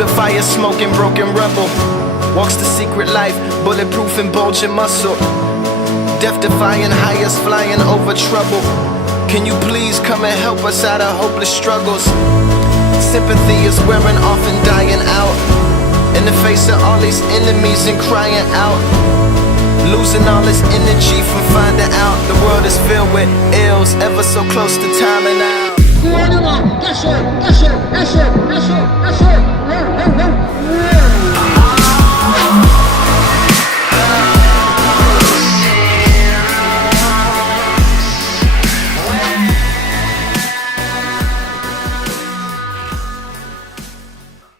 the fire, smoking broken rebel. Walks the secret life, bulletproof and bulging muscle. Death defying, highest flying over trouble. Can you please come and help us out of hopeless struggles? Sympathy is wearing off and dying out. In the face of all these enemies and crying out. Losing all this energy from finding out the world is filled with ills, ever so close to timing out. That's it, that's it, that's it, that's it, that's it.